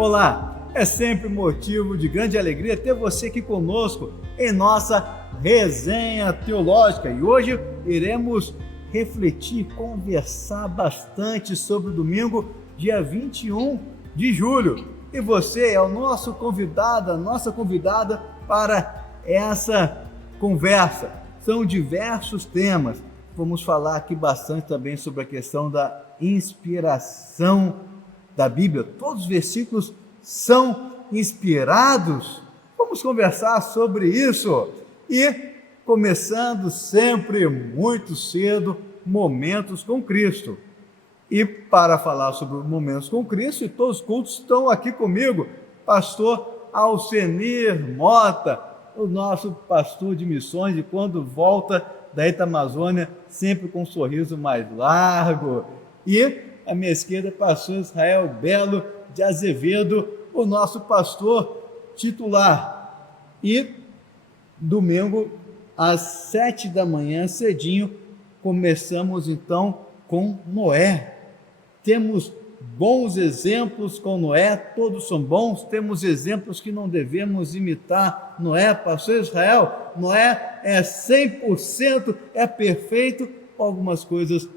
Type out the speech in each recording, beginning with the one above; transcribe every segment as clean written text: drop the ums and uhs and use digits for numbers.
Olá, é sempre motivo de grande alegria ter você aqui conosco em nossa resenha teológica. E hoje iremos refletir, conversar bastante sobre o domingo, dia 21 de julho. E você é o nosso convidado, a nossa convidada para essa conversa. São diversos temas. Vamos falar aqui bastante também sobre a questão da inspiração da Bíblia. Todos os versículos são inspirados. Vamos conversar sobre isso. E começando sempre muito cedo, momentos com Cristo. E para falar sobre momentos com Cristo, e todos os cultos estão aqui comigo, pastor Alcenir Mota, o nosso pastor de missões, e quando volta da Itamazônia, sempre com um sorriso mais largo. E à minha esquerda, pastor Israel Belo de Azevedo, o nosso pastor titular. E domingo, às 7 da manhã, cedinho, começamos então com Noé. Temos bons exemplos com Noé, todos são bons, temos exemplos que não devemos imitar Noé. Pastor Israel, Noé é 100%, é perfeito, algumas coisas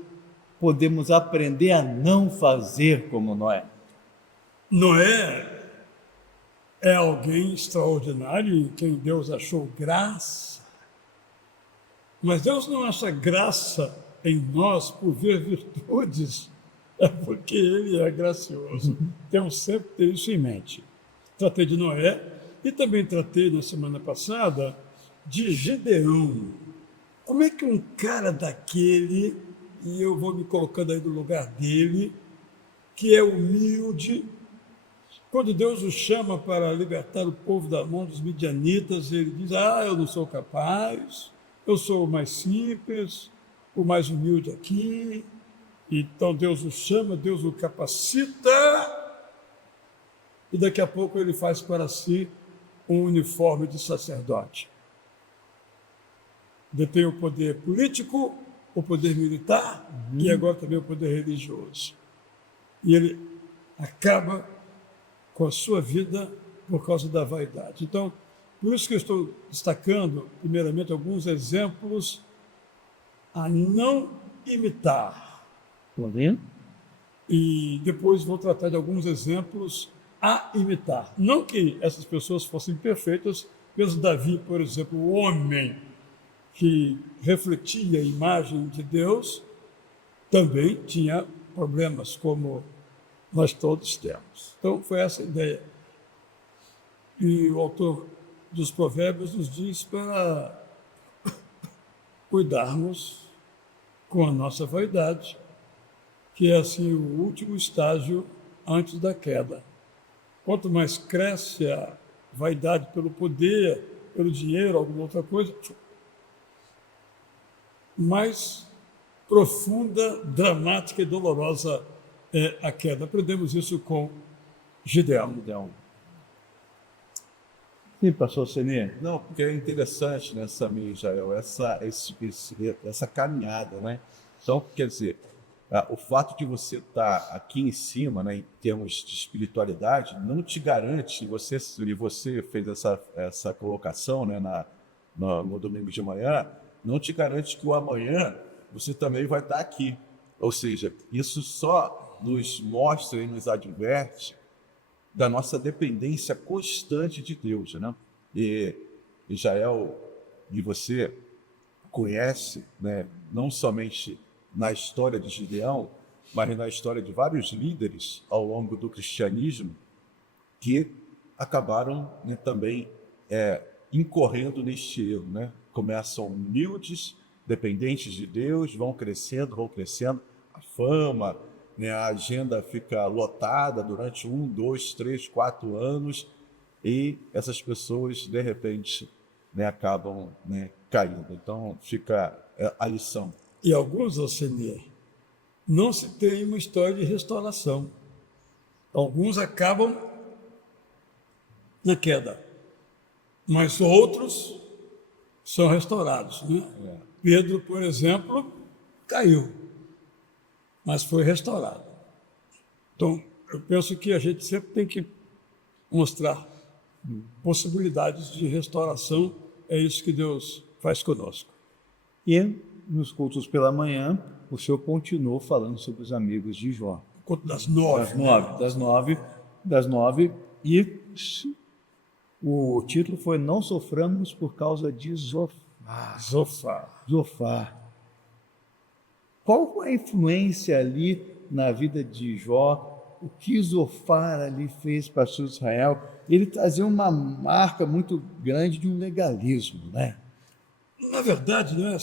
podemos aprender a não fazer como Noé. Noé é alguém extraordinário em quem Deus achou graça, mas Deus não acha graça em nós por ver virtudes, é porque Ele é gracioso. Temos sempre que ter isso em mente. Tratei de Noé e também tratei na semana passada de Gedeão. Como é que um cara daquele, e eu vou me colocando aí no lugar dele, que é humilde, quando Deus o chama para libertar o povo da mão dos midianitas, ele diz: eu não sou capaz, eu sou o mais simples, o mais humilde aqui. Então Deus o chama, Deus o capacita, e daqui a pouco ele faz para si um uniforme de sacerdote. Detém o poder político, o poder militar e agora também o poder religioso. E ele acaba com a sua vida por causa da vaidade. Então, por isso que eu estou destacando, primeiramente, alguns exemplos a não imitar. E depois vou tratar de alguns exemplos a imitar. Não que essas pessoas fossem perfeitas, mas Davi, por exemplo, o homem que refletia a imagem de Deus, também tinha problemas, como nós todos temos. Então, foi essa a ideia. E o autor dos Provérbios nos diz para cuidarmos com a nossa vaidade, que é assim o último estágio antes da queda. Quanto mais cresce a vaidade pelo poder, pelo dinheiro, alguma outra coisa, mais profunda, dramática e dolorosa é a queda. Aprendemos isso com Gideão. Sim, pastor Alcenir. Não, porque é interessante nessa Israel, essa caminhada, né? Então, quer dizer, o fato de você estar aqui em cima, né, em termos de espiritualidade, não te garante, e você fez essa colocação, né, no domingo de manhã, não te garante que o amanhã você também vai estar aqui. Ou seja, isso só nos mostra e nos adverte da nossa dependência constante de Deus, né? E Israel, e você conhece, né, não somente na história de Gideão, mas na história de vários líderes ao longo do cristianismo que acabaram, né, também incorrendo neste erro, né? Começam humildes, dependentes de Deus, vão crescendo, a fama, né, a agenda fica lotada durante 1, 2, 3, 4 anos e essas pessoas, de repente, né, acabam, né, caindo. Então, fica a lição. E alguns, Alcenir, não se tem uma história de restauração. Alguns acabam na queda, mas outros são restaurados, né? Pedro, por exemplo, caiu, mas foi restaurado. Então, eu penso que a gente sempre tem que mostrar possibilidades de restauração. É isso que Deus faz conosco. E nos cultos pela manhã, o senhor continuou falando sobre os amigos de Jó. Culto das 9. Das nove. E o título foi Não Soframos por Causa de Zofar. Qual a influência ali na vida de Jó? O que Zofar ali fez para o Israel? Ele trazia uma marca muito grande de um legalismo, né? Na verdade, não é,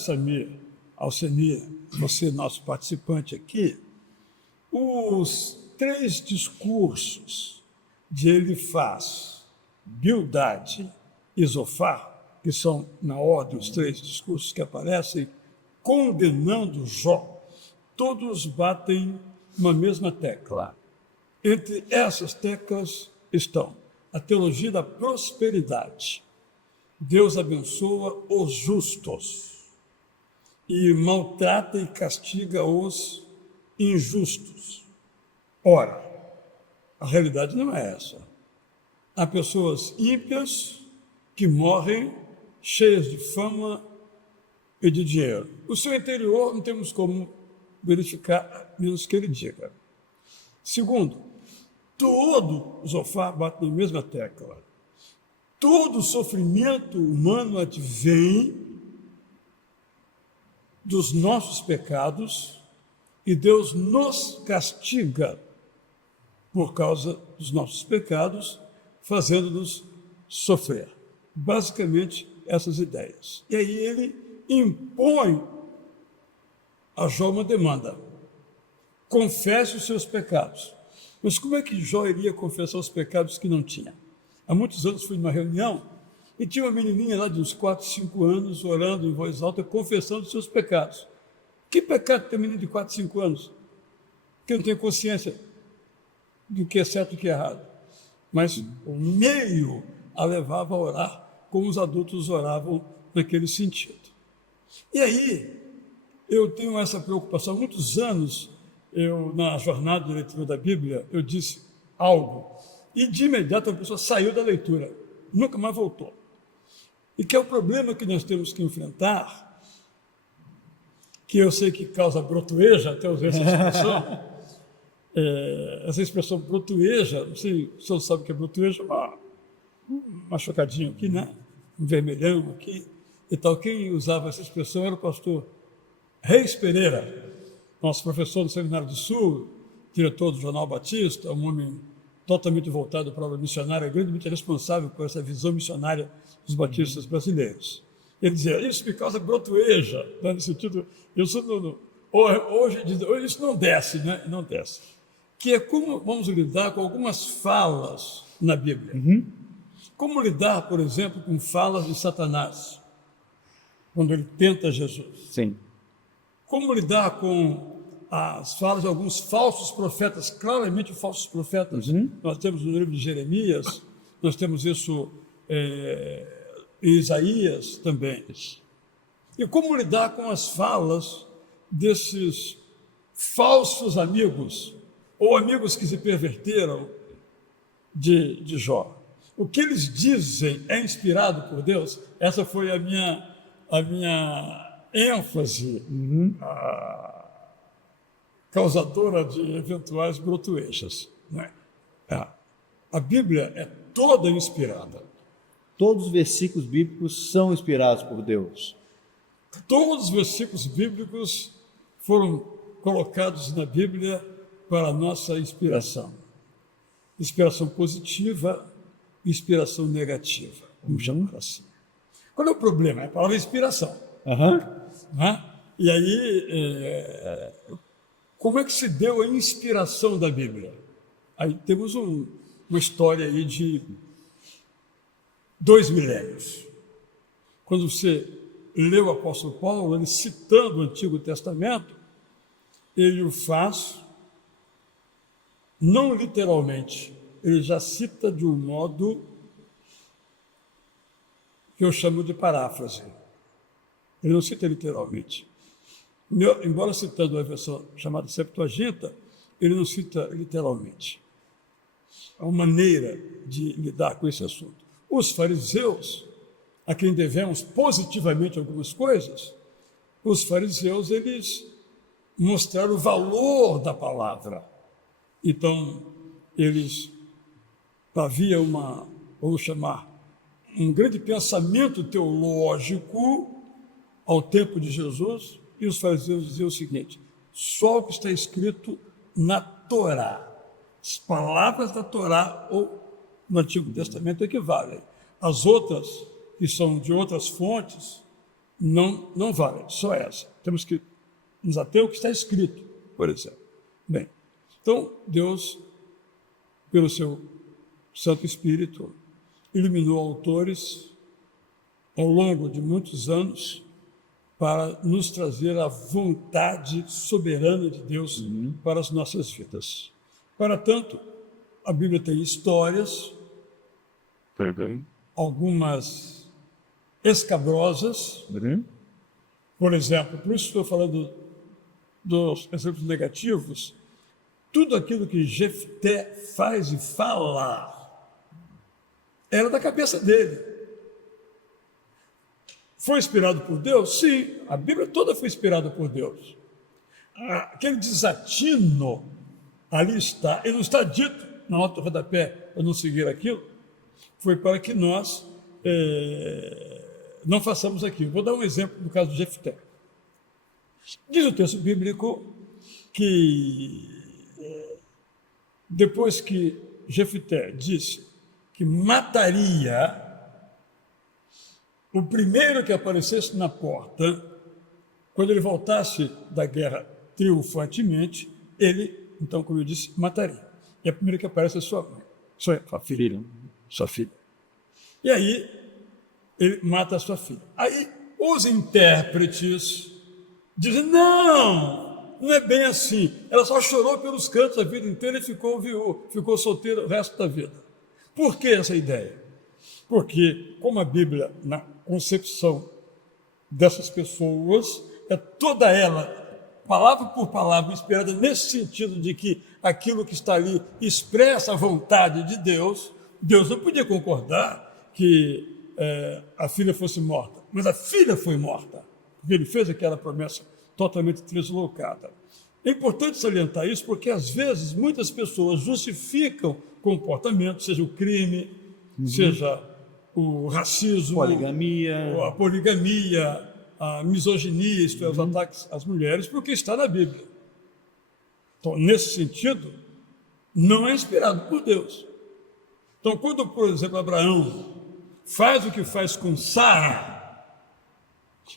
Alcenir, você, nosso participante aqui, os 3 discursos de Elifaz, Bildade e Zofar, que são, na ordem, os 3 discursos que aparecem, condenando Jó, todos batem uma mesma tecla. Entre essas teclas estão a teologia da prosperidade. Deus abençoa os justos e maltrata e castiga os injustos. Ora, a realidade não é essa. Há pessoas ímpias que morrem cheias de fama e de dinheiro. O seu interior não temos como verificar, a menos que ele diga. Segundo, todo Zofar bate na mesma tecla. Todo sofrimento humano advém dos nossos pecados e Deus nos castiga por causa dos nossos pecados, fazendo-nos sofrer. Basicamente, essas ideias. E aí ele impõe a Jó uma demanda. Confesse os seus pecados. Mas como é que Jó iria confessar os pecados que não tinha? Há muitos anos fui numa reunião e tinha uma menininha lá de uns 4, 5 anos orando em voz alta, confessando os seus pecados. Que pecado tem um menino de 4, 5 anos? Que não tem consciência do que é certo e do que é errado. Mas o meio a levava a orar como os adultos oravam naquele sentido. E aí, eu tenho essa preocupação. Há muitos anos, na jornada de leitura da Bíblia, eu disse algo. E de imediato a pessoa saiu da leitura, nunca mais voltou. E que é o problema que nós temos que enfrentar, que eu sei que causa brotueja, até usei essa expressão. Essa expressão brotueja, não sei se o senhor sabe o que é brotueja, uma chocadinha aqui, né? Um vermelhão aqui e tal. Quem usava essa expressão era o pastor Reis Pereira, nosso professor do Seminário do Sul, diretor do Jornal Batista, um homem totalmente voltado para a obra missionária, grandemente responsável por essa visão missionária dos batistas brasileiros. Ele dizia, isso me causa brotueja, né, no sentido, hoje isso não desce, né? Não desce. Que é como vamos lidar com algumas falas na Bíblia. Como lidar, por exemplo, com falas de Satanás, quando ele tenta Jesus. Sim. Como lidar com as falas de alguns falsos profetas, claramente falsos profetas. Nós temos no livro de Jeremias, nós temos isso em Isaías também. E como lidar com as falas desses falsos amigos, ou amigos que se perverteram de Jó. O que eles dizem é inspirado por Deus? Essa foi a minha ênfase, causadora de eventuais brotuejas. Né? A Bíblia é toda inspirada. Todos os versículos bíblicos são inspirados por Deus. Todos os versículos bíblicos foram colocados na Bíblia para a nossa inspiração. Inspiração positiva, inspiração negativa. Vamos chamar assim. Qual é o problema? É a palavra inspiração. Né? E aí, como é que se deu a inspiração da Bíblia? Aí temos uma história aí de 2 milênios. Quando você lê o apóstolo Paulo, ele citando o Antigo Testamento, ele o faz, não literalmente, ele já cita de um modo que eu chamo de paráfrase. Ele não cita literalmente. Embora citando a versão chamada Septuaginta, ele não cita literalmente. uma maneira de lidar com esse assunto. Os fariseus, a quem devemos positivamente algumas coisas, os fariseus, eles mostraram o valor da palavra. Então, havia vamos chamar, um grande pensamento teológico ao tempo de Jesus, e os fariseus diziam o seguinte: só o que está escrito na Torá, as palavras da Torá ou no Antigo Testamento equivalem. As outras, que são de outras fontes, não valem, só essa. Temos que nos ater ao que está escrito, por exemplo. Bem, então Deus, pelo seu Santo Espírito, iluminou autores ao longo de muitos anos para nos trazer a vontade soberana de Deus para as nossas vidas. Para tanto, a Bíblia tem histórias, algumas escabrosas, por exemplo, por isso estou falando dos exemplos negativos, tudo aquilo que Jefté faz e fala era da cabeça dele. Foi inspirado por Deus? Sim, a Bíblia toda foi inspirada por Deus. Aquele desatino ali está, e não está dito na nota do rodapé para não seguir aquilo, foi para que nós não façamos aquilo. Vou dar um exemplo do caso de Jefté. Diz o texto bíblico que depois que Jefté disse que mataria o primeiro que aparecesse na porta, quando ele voltasse da guerra triunfantemente, ele, então, como eu disse, mataria. E a primeira que aparece é sua mãe, sua filha. Sua filha. E aí, ele mata a sua filha. Aí, os intérpretes dizem, não é bem assim. Ela só chorou pelos cantos a vida inteira e ficou solteira o resto da vida. Por que essa ideia? Porque, como a Bíblia, na concepção dessas pessoas, é toda ela, palavra por palavra, inspirada nesse sentido de que aquilo que está ali expressa a vontade de Deus, Deus não podia concordar que a filha fosse morta, mas a filha foi morta, porque ele fez aquela promessa totalmente deslocada. É importante salientar isso porque, às vezes, muitas pessoas justificam comportamento, seja o crime, seja o racismo, a poligamia, a misoginia, isto é, os ataques às mulheres, porque está na Bíblia. Então, nesse sentido, não é inspirado por Deus. Então, quando, por exemplo, Abraão faz o que faz com Sara,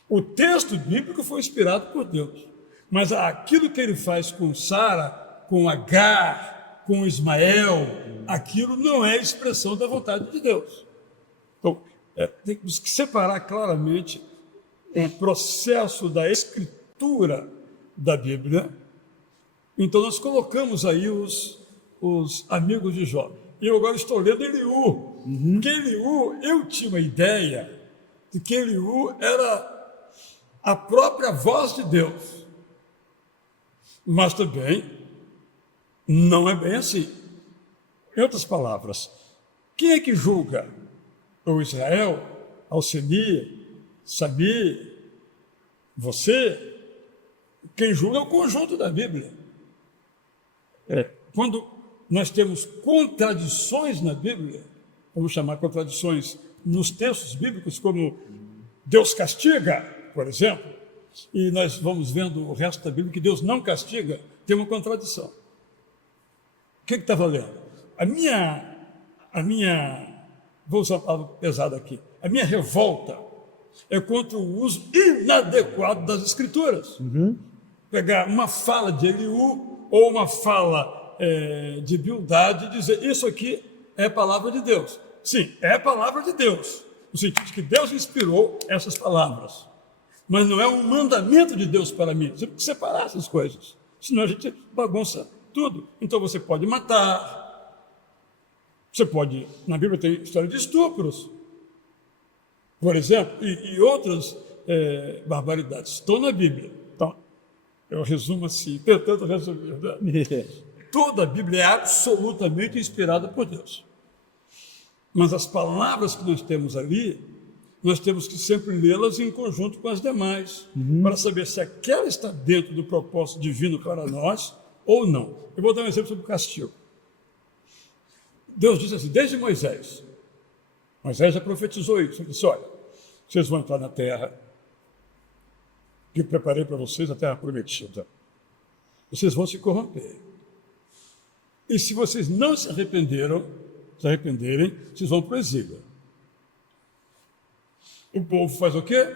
o texto bíblico foi inspirado por Deus. Mas aquilo que ele faz com Sara, com Agar, com Ismael, aquilo não é expressão da vontade de Deus. Então, temos que separar claramente o processo da escritura da Bíblia. Então, nós colocamos aí os amigos de Jó. E eu agora estou lendo Eliú. Porque Eliú, eu tinha uma ideia de que Eliú era a própria voz de Deus. Mas também não é bem assim. Em outras palavras, quem é que julga? O Israel, Alcemir, Samir, você? Quem julga é o conjunto da Bíblia. Quando nós temos contradições na Bíblia, vamos chamar contradições nos textos bíblicos, como Deus castiga, por exemplo, e nós vamos vendo o resto da Bíblia que Deus não castiga, tem uma contradição. O que está valendo? A minha, vou usar uma palavra pesada aqui, a minha revolta é contra o uso inadequado das Escrituras. Pegar uma fala de Eliú ou uma fala de Bildade e dizer, isso aqui é palavra de Deus. Sim, é palavra de Deus, no sentido de que Deus inspirou essas palavras. Mas não é um mandamento de Deus para mim. Você tem que separar essas coisas, senão a gente bagunça tudo. Então você pode matar, você pode, na Bíblia tem história de estupros, por exemplo, e outras barbaridades estão na Bíblia. Então, eu resumo assim, tentando resumir, né? toda a Bíblia é absolutamente inspirada por Deus. Mas as palavras que nós temos ali, nós temos que sempre lê-las em conjunto com as demais, para saber se aquela está dentro do propósito divino para nós ou não. Eu vou dar um exemplo sobre o castigo. Deus disse assim, desde Moisés já profetizou isso, ele disse, olha, vocês vão entrar na terra que eu preparei para vocês, a terra prometida. Vocês vão se corromper. E se vocês não se arrependerem, vocês vão para o exílio. O povo faz o quê?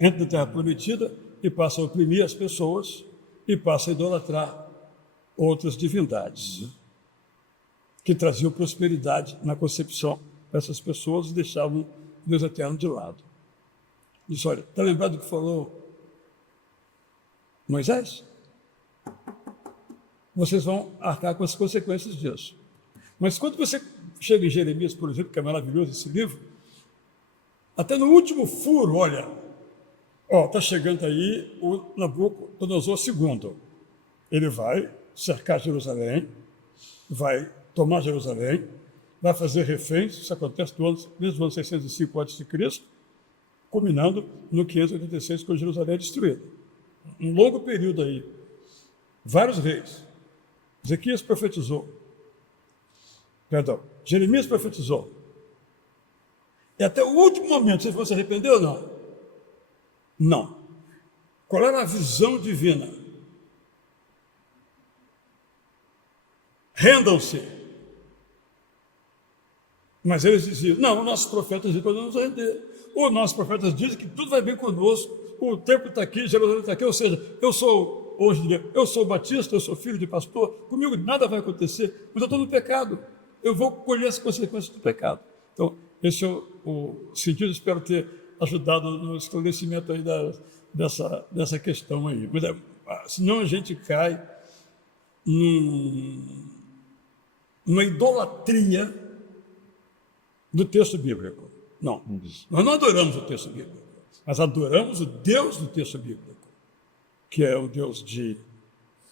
Entra na terra prometida e passa a oprimir as pessoas e passa a idolatrar outras divindades que traziam prosperidade na concepção dessas pessoas e deixavam Deus eterno de lado. Disse, olha, está lembrado do que falou Moisés? Vocês vão arcar com as consequências disso. Mas quando você chega em Jeremias, por exemplo, que é maravilhoso esse livro, até no último furo, olha, está chegando aí o Nabucodonosor II. Ele vai cercar Jerusalém, vai tomar Jerusalém, vai fazer reféns, isso acontece desde o ano 605 a.C., culminando no 586, quando Jerusalém é destruída. Um longo período aí, vários reis. Jeremias profetizou. E até o último momento, vocês vão se arrepender ou não? Não. Qual era a visão divina? Rendam-se. Mas eles diziam, não, nossos profetas dizem para não nos render. Os nossos profetas dizem que tudo vai bem conosco, o templo está aqui, Jerusalém está aqui, ou seja, eu sou batista, eu sou filho de pastor, comigo nada vai acontecer, mas eu estou no pecado, eu vou colher as consequências do pecado. Então, esse é o sentido, espero ter ajudado no esclarecimento aí dessa questão aí. Mas, senão a gente cai numa idolatria do texto bíblico. Não, nós não adoramos o texto bíblico, mas adoramos o Deus do texto bíblico, que é o Deus de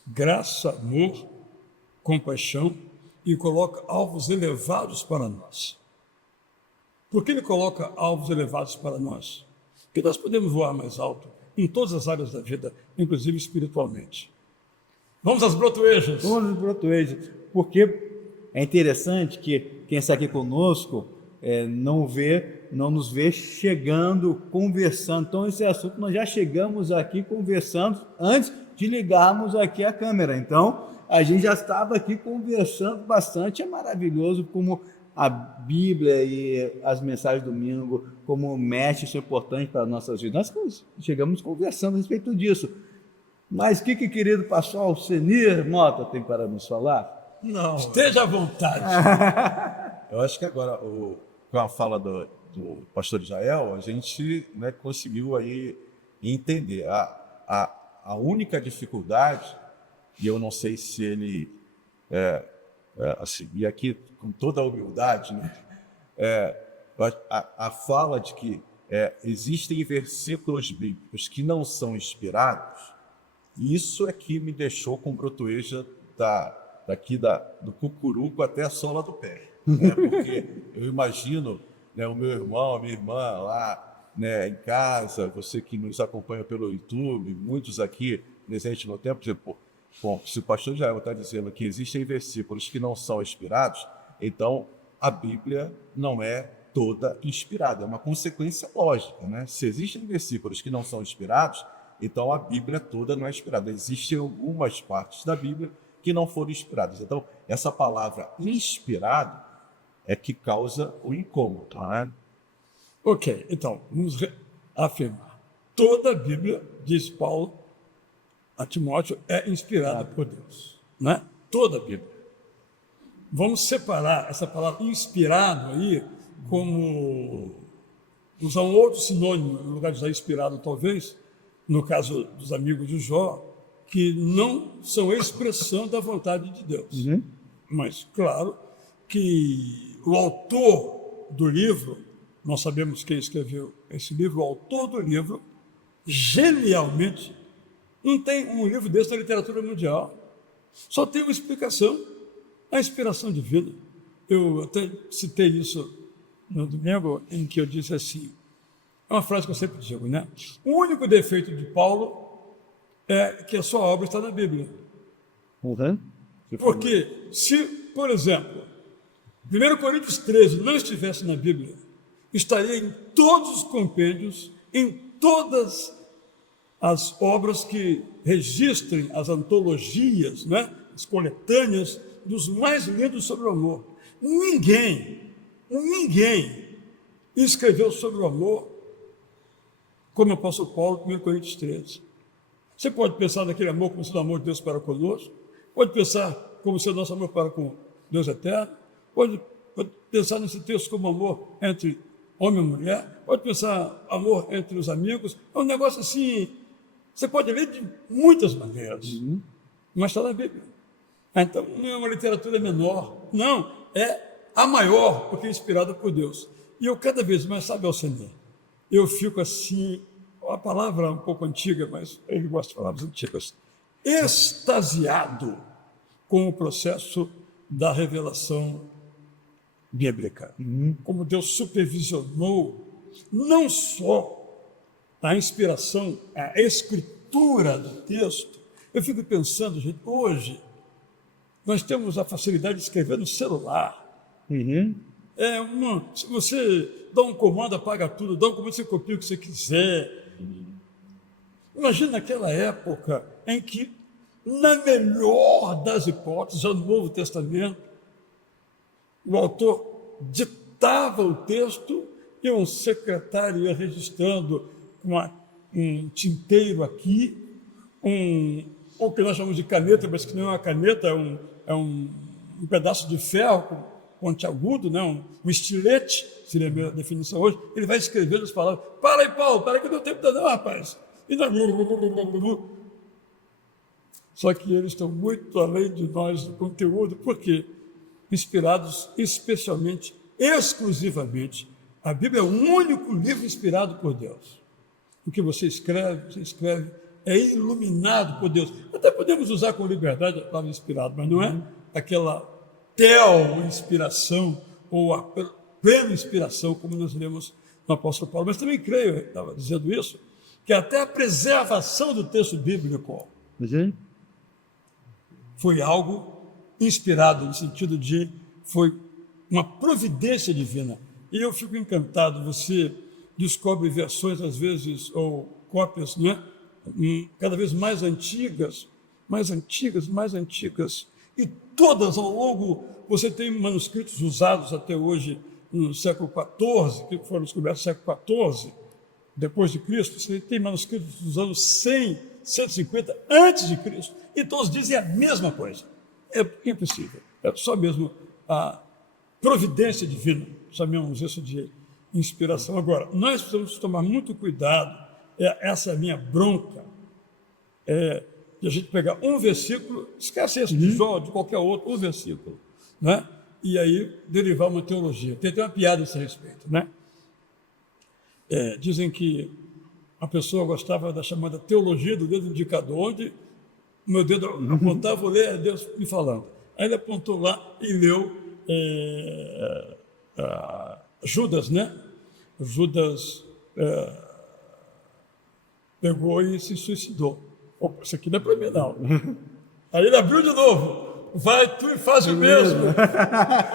graça, amor, compaixão, e coloca alvos elevados para nós. Por que ele coloca alvos elevados para nós? Porque nós podemos voar mais alto em todas as áreas da vida, inclusive espiritualmente. Vamos às brotoejas. Vamos às brotoejas, porque é interessante que quem está aqui conosco não nos vê chegando, conversando. Então, esse assunto nós já chegamos aqui conversando antes de ligarmos aqui a câmera. Então, a gente já estava aqui conversando bastante. É maravilhoso como a Bíblia e as mensagens do domingo, como mexe, isso é importante para as nossas vidas. Nós chegamos conversando a respeito disso. Mas o que querido pastor Alcenir Mota tem para nos falar? Não. Esteja à vontade. Eu acho que agora, com a fala do pastor Israel, a gente conseguiu aí entender. A única dificuldade, e eu não sei se ele, assim, e aqui com toda a humildade, a fala de que existem versículos bíblicos que não são inspirados, isso é que me deixou com brotoeja do cucuruco até a sola do pé. Porque eu imagino o meu irmão, a minha irmã lá em casa, você que nos acompanha pelo YouTube, muitos aqui presentes no tempo, dizendo, bom, se o pastor Jael está dizendo que existem versículos que não são inspirados, então a Bíblia não é toda inspirada, é uma consequência lógica. Se existem versículos que não são inspirados, então a Bíblia toda não é inspirada. Existem algumas partes da Bíblia que não foram inspiradas. Então, essa palavra inspirado é que causa o incômodo. Ok, então, vamos afirmar. Toda a Bíblia, diz Paulo a Timóteo, é inspirada por Deus. Toda a Bíblia. Vamos separar essa palavra inspirado aí como usar um outro sinônimo, no lugar de usar inspirado, talvez, no caso dos amigos de Jó, que não são expressão da vontade de Deus. Mas, claro, que o autor do livro, nós sabemos quem escreveu esse livro, o autor do livro, genialmente, não tem um livro desse na literatura mundial. Só tem uma explicação, a inspiração divina. Eu até citei isso no domingo, em que eu disse assim, é uma frase que eu sempre digo, né? O único defeito de Paulo é que a sua obra está na Bíblia. Uhum. Porque se, por exemplo, 1 Coríntios 13 não estivesse na Bíblia, estaria em todos os compêndios, em todas as obras que registrem as antologias, né? As coletâneas dos mais lindos sobre o amor. Ninguém escreveu sobre o amor como o apóstolo Paulo, 1 Coríntios 13. Você pode pensar naquele amor como sendo o amor de Deus para conosco, pode pensar como sendo nosso amor para com Deus eterno, pode pensar nesse texto como amor entre homem e mulher, pode pensar amor entre os amigos, é um negócio assim, você pode ler de muitas maneiras, mas está na Bíblia. Então não é uma literatura menor, não, é a maior, porque é inspirada por Deus. E eu cada vez mais, sabe, Alcine, eu fico assim, a palavra um pouco antiga, mas eu gosto de palavras antigas, extasiado com o processo da revelação bíblica. Como Deus supervisionou não só a inspiração, a escritura do texto. Eu fico pensando, gente, hoje nós temos a facilidade de escrever no celular. Se você dá um comando, apaga tudo, dá um comando, você copia o que você quiser. Imagina naquela época em que, na melhor das hipóteses, no Novo Testamento, o autor ditava o texto e um secretário ia registrando com um tinteiro aqui, o que nós chamamos de caneta, mas que não é uma caneta, é um pedaço de ferro pontiagudo, né? um estilete, seria a minha definição hoje. Ele vai escrevendo as palavras. Para aí, Paulo, para aí que não tem tempo não, rapaz. E não... Só que eles estão muito além de nós no conteúdo, porque inspirados especialmente, exclusivamente, a Bíblia é o único livro inspirado por Deus. O que você escreve é iluminado por Deus. Até podemos usar com liberdade a palavra inspirado, mas não é aquela teo-inspiração ou a plena inspiração, como nós lemos no apóstolo Paulo. Mas também creio, eu estava dizendo isso, que até a preservação do texto bíblico foi algo inspirado, no sentido de foi uma providência divina. E eu fico encantado, você descobre versões, às vezes, ou cópias, né? Cada vez mais antigas, e todas ao longo, você tem manuscritos usados até hoje no século XIV, que foram descobertos no século XIV, depois de Cristo, você tem manuscritos dos anos 100, 150, antes de Cristo, e todos dizem a mesma coisa. É impossível, é só mesmo a providência divina, chamamos isso de inspiração. Agora, nós precisamos tomar muito cuidado, essa é a minha bronca, de a gente pegar um versículo, esquece esse de Jó, de qualquer outro, um versículo, né? E aí derivar uma teologia. Tem até uma piada a esse respeito, né? Dizem que a pessoa gostava da chamada teologia do dedo indicador, onde o meu dedo apontava, vou ler, Deus me falando. Aí ele apontou lá e leu Judas, né? Judas pegou e se suicidou. Opa, isso aqui não é para mim, não. Aí ele abriu de novo. Vai tu e faz o mesmo.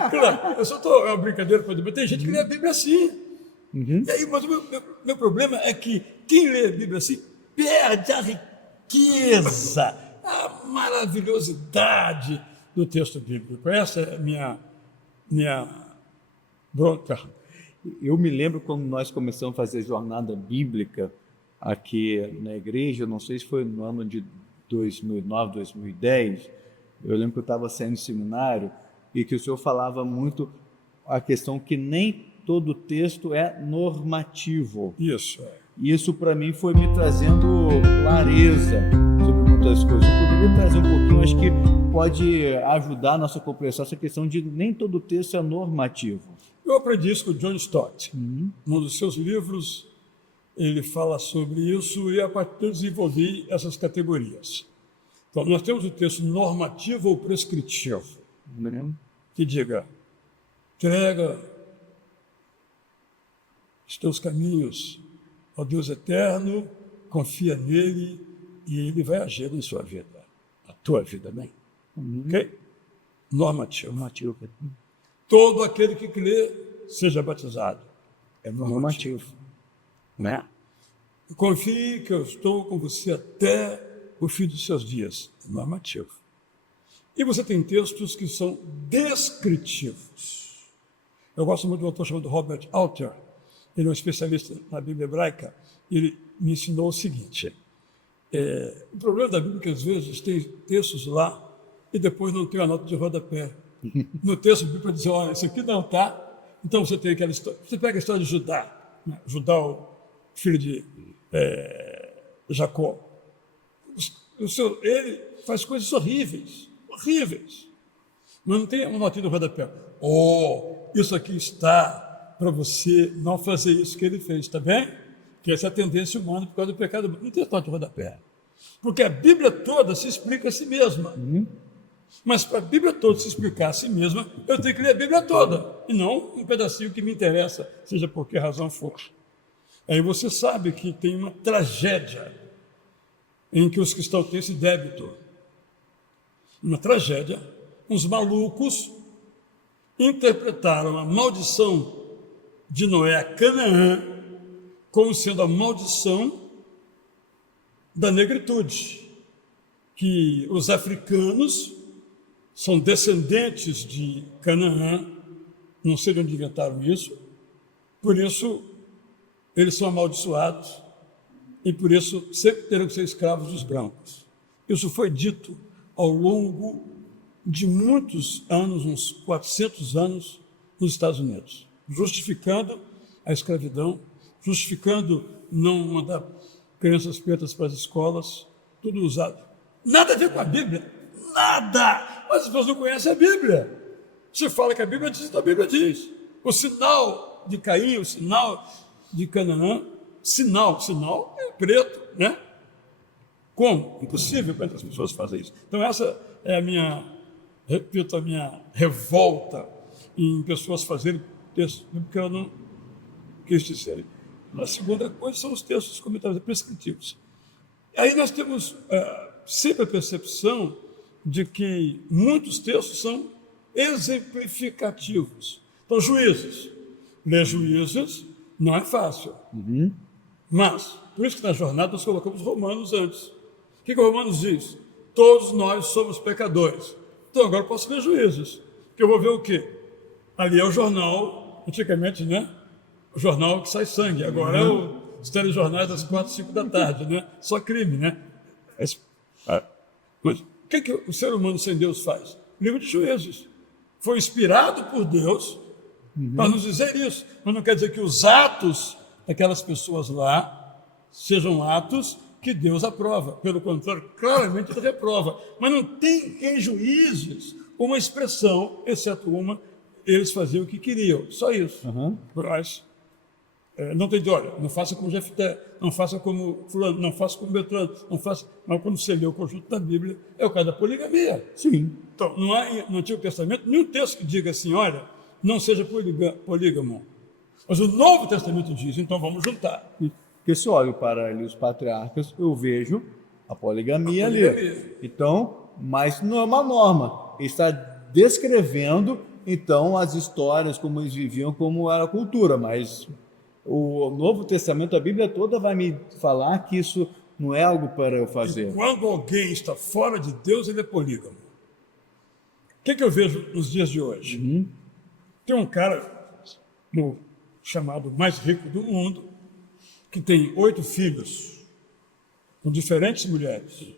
Claro, eu só estou... É uma brincadeira, mas tem gente que lê a Bíblia assim. E aí, mas o meu problema é que quem lê a Bíblia assim perde a riqueza, a maravilhosidade do texto bíblico. Essa é a minha bronca. Eu me lembro quando nós começamos a fazer jornada bíblica aqui na igreja, não sei se foi no ano de 2009, 2010, eu lembro que eu estava saindo do seminário e que o senhor falava muito a questão que nem todo texto é normativo. Isso para mim foi me trazendo clareza sobre muitas coisas. Eu poderia trazer um pouquinho, acho que pode ajudar a nossa compreensão essa questão de nem todo texto é normativo. Eu aprendi isso com o John Stott. Num dos seus livros, ele fala sobre isso e a partir de desenvolvi essas categorias. Então, nós temos o texto normativo ou prescritivo, que diga, entrega os teus caminhos ao Deus eterno, confia nele e ele vai agir em sua vida, a tua vida, bem. Ok? Normativo. Todo aquele que crê, seja batizado. É normativo. Né? Confie que eu estou com você até o fim dos seus dias. É normativo. E você tem textos que são descritivos. Eu gosto muito de um autor chamado Robert Alter. Ele é um especialista na Bíblia hebraica. Ele me ensinou o seguinte. O problema da Bíblia é que às vezes tem textos lá e depois não tem a nota de rodapé. No texto a Bíblia diz, olha, isso aqui não está. Então você tem aquela história. Você pega a história de Judá. Né? Judá, o filho de Jacó. Ele faz coisas horríveis. Mas não tem uma notinha de rodapé. Isso aqui está para você não fazer isso que ele fez, está bem? Que essa é a tendência humana por causa do pecado. Não tem nota de rodapé. Porque a Bíblia toda se explica a si mesma. Mas para a Bíblia toda se explicar a si mesma, eu tenho que ler a Bíblia toda, e não um pedacinho que me interessa, seja por que razão for. Aí você sabe que tem uma tragédia em que os cristãos têm esse débito. Uma tragédia. Uns malucos interpretaram a maldição de Noé a Canaã como sendo a maldição da negritude, que os africanos são descendentes de Canaã, não sei de onde inventaram isso, por isso eles são amaldiçoados e por isso sempre terão que ser escravos dos brancos. Isso foi dito ao longo de muitos anos, uns 400 anos, nos Estados Unidos, justificando a escravidão, justificando não mandar crianças pretas para as escolas, tudo usado. Nada a ver com a Bíblia, nada! Mas as pessoas não conhecem a Bíblia. Se fala que a Bíblia diz, então a Bíblia diz. O sinal de Caim, o sinal de Canaã, sinal é preto, né? Como? Impossível para as pessoas fazerem isso. Então essa é a minha revolta em pessoas fazerem textos que eu não quis dizer. A segunda coisa são os textos comentários prescritivos. Aí nós temos sempre a percepção de que muitos textos são exemplificativos. Então, Juízes. Ler Juízes não é fácil. Mas, por isso que na jornada nós colocamos Romanos antes. O que o Romanos diz? Todos nós somos pecadores. Então, agora eu posso ler Juízes. Que eu vou ver o quê? Ali é o jornal, antigamente, né? O jornal que sai sangue. Agora é os telejornais das 4, 5 da tarde, né? Só crime, né? Mas o que o ser humano sem Deus faz? Livro de Juízes. Foi inspirado por Deus para nos dizer isso. Mas não quer dizer que os atos daquelas pessoas lá sejam atos que Deus aprova. Pelo contrário, claramente ele reprova. Mas não tem em Juízes uma expressão, exceto uma, eles faziam o que queriam. Só isso. Mas não tem de, olha, não faça como Jefté, não faça como fulano, não faça como Beltrano, não faça... Mas quando você lê o conjunto da Bíblia, é o caso da poligamia. Sim. Então, não há no Antigo Testamento nenhum texto que diga assim, olha, não seja polígamo. Mas o Novo Testamento diz, então vamos juntar. Porque se eu olho para ali os patriarcas, eu vejo a poligamia ali. Então, mas não é uma norma. Ele está descrevendo, então, as histórias, como eles viviam, como era a cultura, mas o Novo Testamento, a Bíblia toda vai me falar que isso não é algo para eu fazer. E quando alguém está fora de Deus, ele é polígamo. O que eu vejo nos dias de hoje? Tem um cara, chamado mais rico do mundo, que tem 8 filhos, com diferentes mulheres.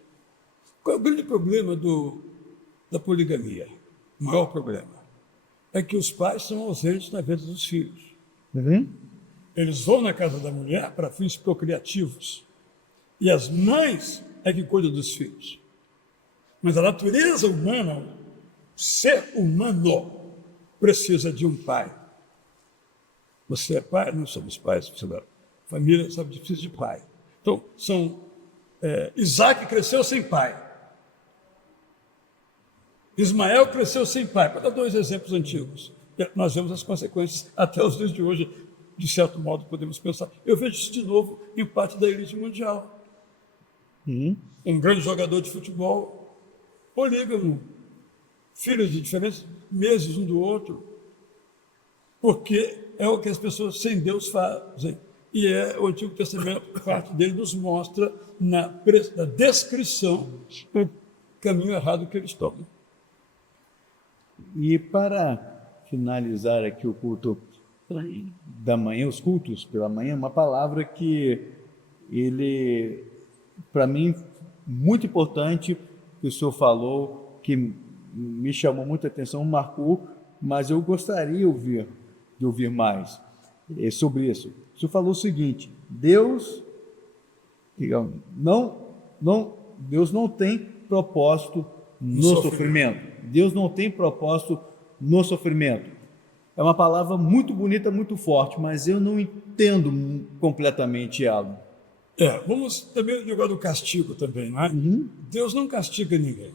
Qual é o grande problema da poligamia? O maior problema é que os pais são ausentes na vida dos filhos. Eles vão na casa da mulher para fins procriativos. E as mães é que cuidam dos filhos. Mas a natureza humana, o ser humano, precisa de um pai. Você é pai? Não somos pais. Família sabe que precisa de pai. Então, Isaac cresceu sem pai. Ismael cresceu sem pai. Para dar dois exemplos antigos. Nós vemos as consequências até os dias de hoje, de certo modo, podemos pensar. Eu vejo isso de novo em parte da elite mundial. Um grande jogador de futebol, polígamo, filhos de diferentes meses um do outro, porque é o que as pessoas sem Deus fazem. E o Antigo Testamento, parte dele nos mostra na descrição do caminho errado que eles tomam. E para finalizar aqui o culto da manhã, os cultos pela manhã, uma palavra que ele, para mim, muito importante, que o senhor falou, que me chamou muita atenção, marcou, mas eu gostaria de ouvir mais sobre isso. O senhor falou o seguinte: Deus não tem propósito no sofrimento. Deus não tem propósito no sofrimento. É uma palavra muito bonita, muito forte, mas eu não entendo completamente ela. Vamos também negócio do castigo também, não é? Deus não castiga ninguém.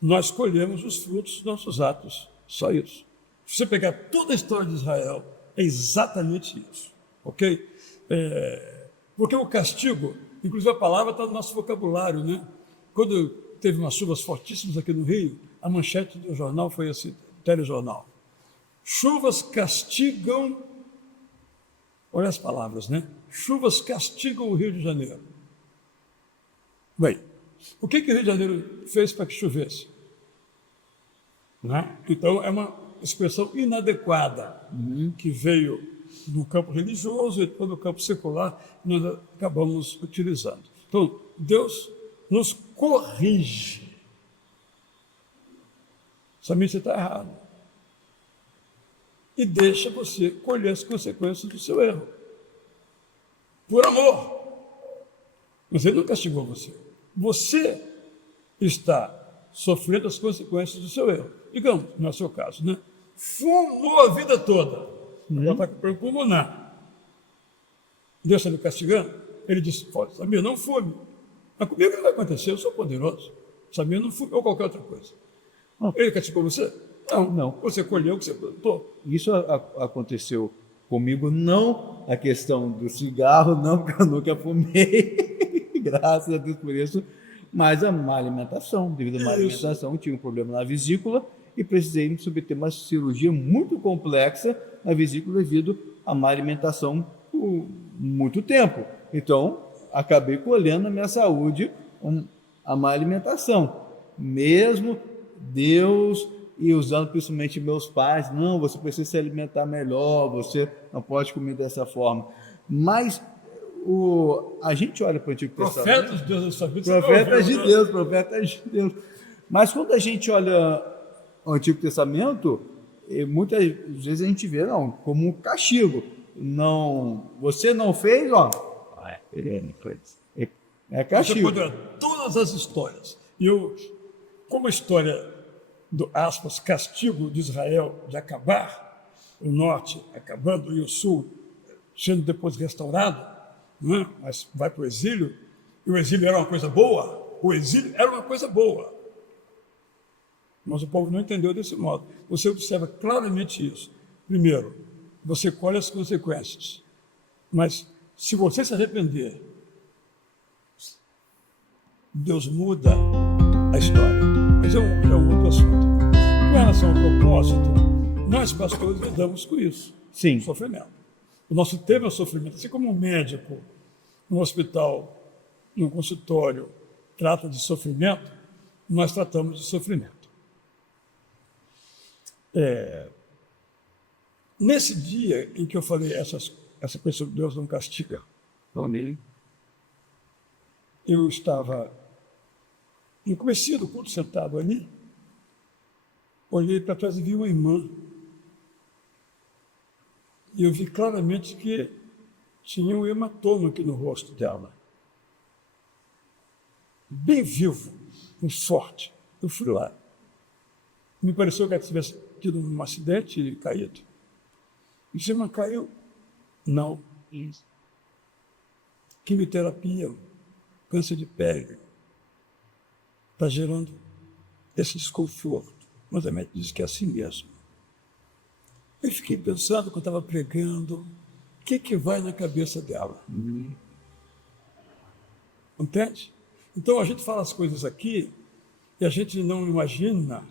Nós colhemos os frutos dos nossos atos, só isso. Se você pegar toda a história de Israel, é exatamente isso, ok? Porque o castigo, inclusive a palavra está no nosso vocabulário, né? Quando teve umas chuvas fortíssimas aqui no Rio, a manchete do jornal foi assim, telejornal: chuvas castigam, olha as palavras, né? Chuvas castigam o Rio de Janeiro. Bem, o que o Rio de Janeiro fez para que chovesse? Né? Então, é uma expressão inadequada, que veio do campo religioso e depois do campo secular, nós acabamos utilizando. Então, Deus nos corrige. Somente você está errado. E deixa você colher as consequências do seu erro. Por amor. Mas ele não castigou você. Você está sofrendo as consequências do seu erro. Digamos, no seu caso, né? Fumou a vida toda. Agora está com pulmonar. Deus está me castigando? Ele disse: Samir, não fume. Mas comigo não vai acontecer, eu sou poderoso. Samir, não fume, ou qualquer outra coisa. Ele castigou você? Não. Você colheu o que você plantou. Isso aconteceu comigo, não a questão do cigarro, não, porque eu nunca fumei, graças a Deus por isso, mas a má alimentação. Devido à má alimentação, tive um problema na vesícula e precisei me submeter a uma cirurgia muito complexa na vesícula devido à má alimentação por muito tempo. Então, acabei colhendo a minha saúde a má alimentação. Mesmo Deus e usando principalmente meus pais, não, você precisa se alimentar melhor, você não pode comer dessa forma. Mas a gente olha para o Antigo Testamento. Profetas de Deus da sua vida. Profetas de Deus. Mas quando a gente olha o Antigo Testamento, muitas vezes a gente vê como um castigo. Não, você não fez, é castigo. Você pode olhar todas as histórias. E como a história do, aspas, castigo de Israel de acabar, o norte acabando e o sul sendo depois restaurado, né? Mas vai para o exílio, e o exílio era uma coisa boa, mas o povo não entendeu desse modo. Você observa claramente isso. Primeiro, você colhe as consequências, mas se você se arrepender, Deus muda a história. Mas é um outro assunto. Com relação ao propósito, nós pastores lidamos com isso. Sim. Sofrimento. O nosso tema é o sofrimento. Assim como um médico, no hospital, no consultório, trata de sofrimento, nós tratamos de sofrimento. Nesse dia em que eu falei essa coisa sobre Deus não castiga, eu estava no comecinho do culto, sentado ali, olhei para trás e vi uma irmã. E eu vi claramente que tinha um hematoma aqui no rosto dela. Bem vivo, bem forte. Eu fui lá. Me pareceu que ela tivesse tido um acidente e caído. E disse: mas caiu? Não. Quimioterapia, câncer de pele. Está gerando esse desconforto. Mas a médica diz que é assim mesmo. Eu fiquei pensando, quando estava pregando, o que vai na cabeça dela? Entende? Então a gente fala as coisas aqui e a gente não imagina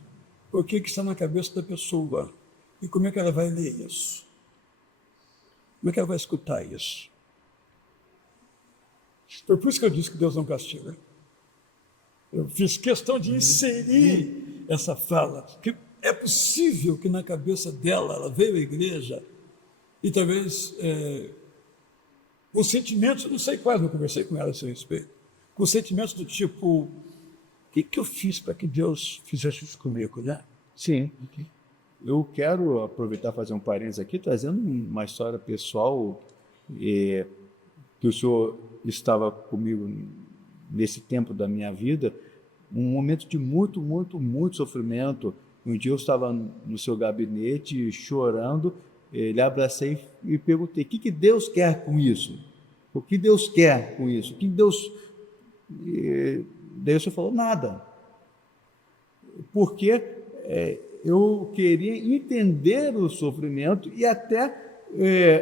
o que está na cabeça da pessoa e como é que ela vai ler isso. Como é que ela vai escutar isso? Foi por isso que eu disse que Deus não castiga. Eu fiz questão de inserir essa fala, que é possível que na cabeça dela, ela veio à igreja e talvez com sentimentos, não sei quais, não conversei com ela a seu respeito, com sentimentos do tipo, o que eu fiz para que Deus fizesse isso comigo, né? Sim. Eu quero aproveitar e fazer um parênteses aqui, trazendo uma história pessoal que o senhor estava comigo nesse tempo da minha vida, um momento de muito, muito, muito sofrimento. Um dia eu estava no seu gabinete chorando, lhe abracei e perguntei, o que Deus quer com isso? O que Deus quer com isso? O que Deus... Daí o senhor falou, nada. Porque eu queria entender o sofrimento e até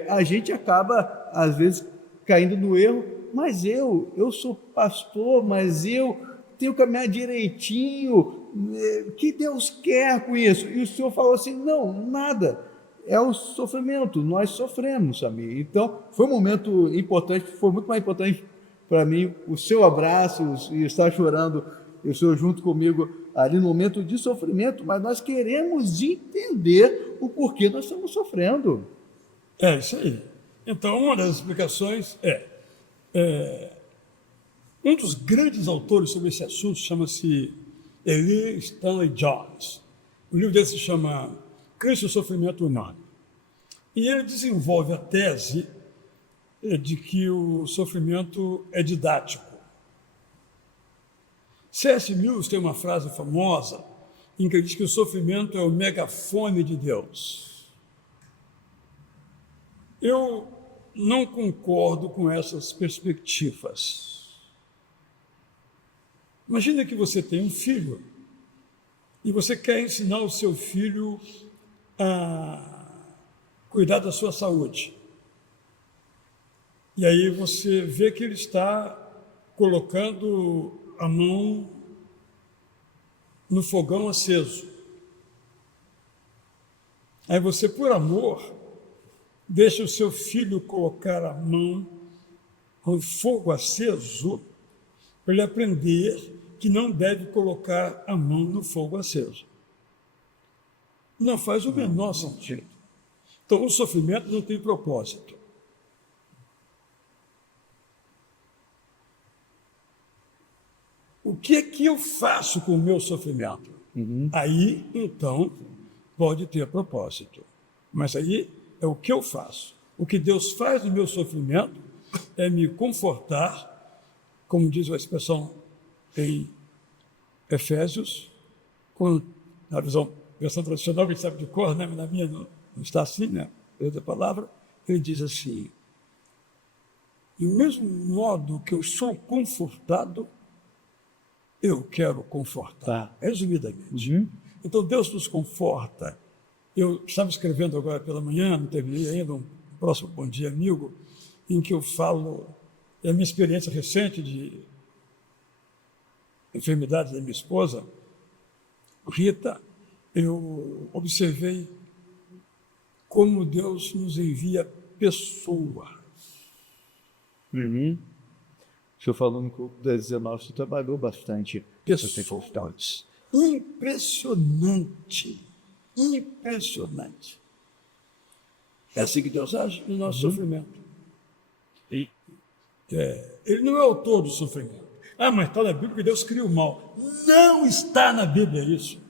a gente acaba, às vezes, caindo no erro, mas eu sou pastor, mas eu tenho que caminhar direitinho, o que Deus quer com isso? E o senhor falou assim, não, nada, é o sofrimento, nós sofremos, Samir. Então, foi um momento importante, foi muito mais importante para mim o seu abraço e estar chorando, e o senhor junto comigo ali no momento de sofrimento, mas nós queremos entender o porquê nós estamos sofrendo. É isso aí. Então, uma das explicações um dos grandes autores sobre esse assunto chama-se Eli Stanley Jones. O livro dele se chama Cristo e o Sofrimento Humano. E ele desenvolve a tese de que o sofrimento é didático. C.S. Lewis tem uma frase famosa em que ele diz que o sofrimento é o megafone de Deus. Eu não concordo com essas perspectivas. Imagina que você tem um filho e você quer ensinar o seu filho a cuidar da sua saúde. E aí você vê que ele está colocando a mão no fogão aceso. Aí você, por amor, deixa o seu filho colocar a mão no fogo aceso para ele aprender que não deve colocar a mão no fogo aceso. Não faz o menor sentido. Então, o sofrimento não tem propósito. O que é que eu faço com o meu sofrimento? Aí, então, pode ter propósito. Mas aí é o que eu faço. O que Deus faz no meu sofrimento é me confortar, como diz a expressão em Efésios, na versão tradicional, que a gente sabe de cor, né? Mas na minha não está assim, né? Outra palavra, ele diz assim, do mesmo modo que eu sou confortado, eu quero confortar, resumidamente. Então, Deus nos conforta. Eu estava escrevendo agora pela manhã, não terminei ainda, um próximo Bom Dia Amigo, em que eu falo, a minha experiência recente de enfermidade da minha esposa, Rita, eu observei como Deus nos envia pessoas. O senhor falou no culto das 19, você trabalhou bastante. Pessoas. Impressionante. Impressionante. É assim que Deus age no nosso sofrimento. Ele não é autor do sofrimento. Mas está na Bíblia que Deus cria o mal. Não está na Bíblia isso.